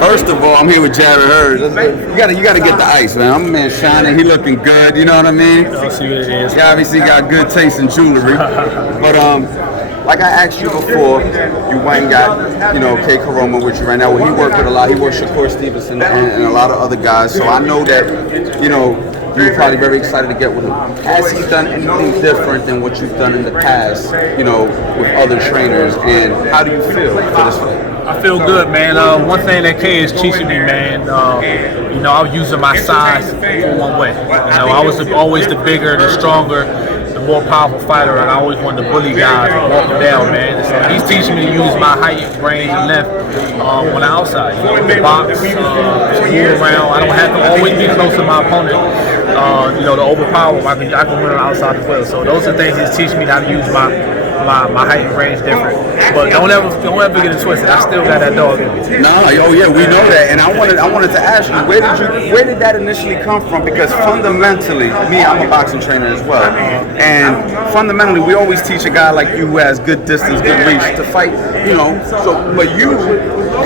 First of all, I'm here with Jarett Hurd. You gotta get the ice, man. I'm a man shining. He looking good. You know what I mean? I'll see what it is. He obviously got good taste in jewelry. But like I asked you before, you went and got, K. Karoma with you right now. Well, he worked with a lot. He worked with Shakur Stevenson and a lot of other guys. So I know that, you're probably very excited to get with him. Has he done anything different than what you've done in the past, with other trainers? And how do you feel for this fight? I feel good, man. One thing that K is teaching me, man, I was using my size for one way. I was always the bigger, the stronger, the more powerful fighter, and I always wanted to bully guys and walk them down, man. So he's teaching me to use my height, range, and length on the outside. The box, move around. I don't have to always be close to my opponent. To overpower him. I can win on the outside as well. So those are things he's teaching me how to use my height and range different. But don't ever get it twisted. I still got that dog in me. We know that. And I wanted to ask you, where did that initially come from? Because fundamentally, I'm a boxing trainer as well. And fundamentally, we always teach a guy like you who has good distance, good reach to fight, but you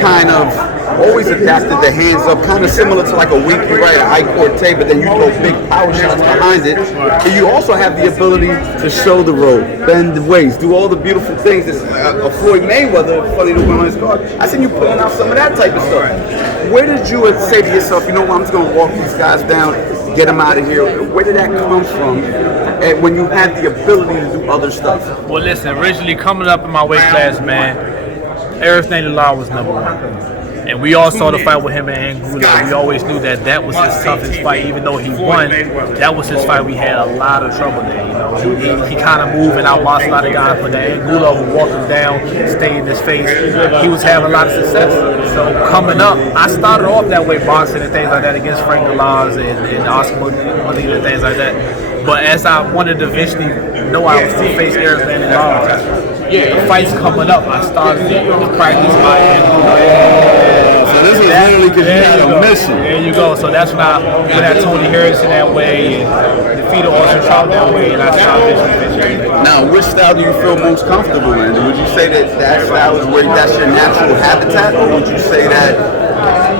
kind of always adapted the hands up, kind of similar to like a Winky Wright, a High Court tape, but then you throw big power shots behind it. And you also have the ability to show the road, bend the waist, do all the beautiful things that Floyd Mayweather, funny to win on his card. I seen you pulling out some of that type of stuff. Where did you say to yourself, I'm just going to walk these guys down, get them out of here? Where did that come from? And when you had the ability to do other stuff? Well, listen, originally coming up in my weight class, man, everything the law was number one. And we all saw the fight with him and Angulo. We always knew that was his toughest fight. Even though he won, that was his fight. We had a lot of trouble there. He kind of moved and outboxed a lot of guys, but that Angulo would walk him down, stay in his face. He was having a lot of success. So coming up, I started off that way, boxing and things like that against Frank Galaz and Oscar Molina and things like that. But as I wanted to eventually know I was going to face Eric Landon, the fights coming up, I started to practice my Angulo. So this is literally because you had a mission. There you go. So that's when I went at Tony Harrison that way and defeated Austin Trout that way, and I started fishing. Now, which style do you feel most comfortable in? Would you say that style is that's your natural habitat, or would you say that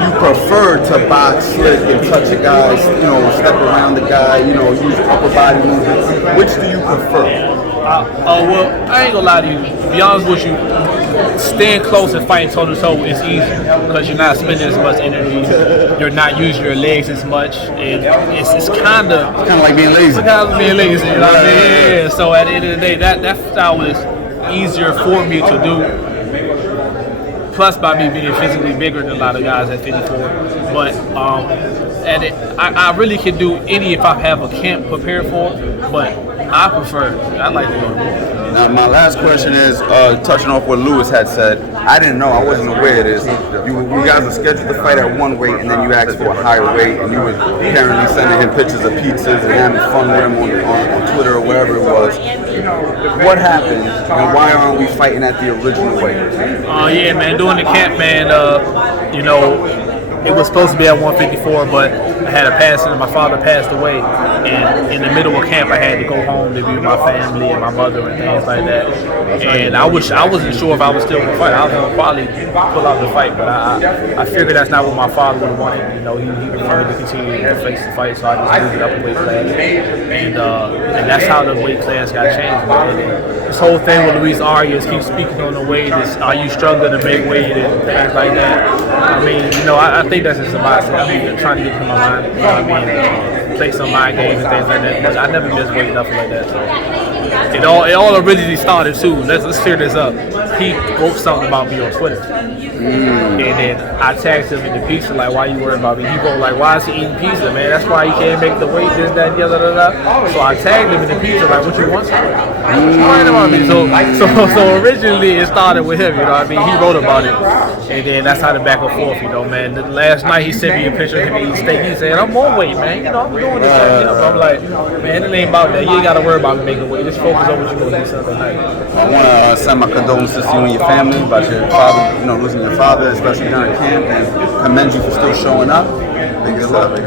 you prefer to box slick and touch a guy, step around the guy, use upper body movements? Which do you prefer? Well, I ain't gonna lie to you. To be honest with you, staying close and fighting toe to toe is easy because you're not spending as much energy. You're not using your legs as much, and it's kind of like being lazy. It's kind of being lazy, you know what I mean? Yeah. So at the end of the day, that style is easier for me to do. Plus, by me being physically bigger than a lot of guys at 54, but I really can do any if I have a camp prepared for, but I prefer. I like to go. Now, my last question is touching off what Lewis had said. I didn't know. I wasn't aware of this. You guys were scheduled to fight at one weight, and then you asked for a higher weight, and you were apparently sending him pictures of pizzas and having fun with him on Twitter or wherever it was. What happened, and why aren't we fighting at the original weight? Yeah, man. During the camp, man, it was supposed to be at 154, but I had a passing and my father passed away. And in the middle of camp, I had to go home to be with my family and my mother and things like that. And I wasn't sure if I was still going to fight. I was going to probably pull out the fight, but I figured that's not what my father would have wanted. He wanted to continue to face the fight, so I just moved it up a weight class. And that's how the weight class got changed, man. And this whole thing with Luis Arias keeps speaking on the weight. Are you struggling to make weight and things like that? I mean, I think that's just a mindset. I mean, trying to get to my mind. You know what I mean? Play some mind games and things like that. But I never missed weight, nothing like that. So it all originally started too. Let's clear this up. He wrote something about me on Twitter. And then I tagged him in the pizza, like, why you worried about me? He wrote, like, why is he eating pizza, man? That's why he can't make the weight, this, that, the other, So I tagged him in the pizza, like, what you want? Worried about me. So originally it started with him, you know what I mean? He wrote about it. And then that's how the back and forth, man. Last night he sent me a picture of him eating steak. He said, I'm on weight, man. I'm doing this. So I'm like, man, it ain't about that. You ain't got to worry about me making weight. Just focus on what you're going to do Sunday night. I want to send my condolences to you and your family about your father, losing your father, especially during camp, and commend you for still showing up. Good luck.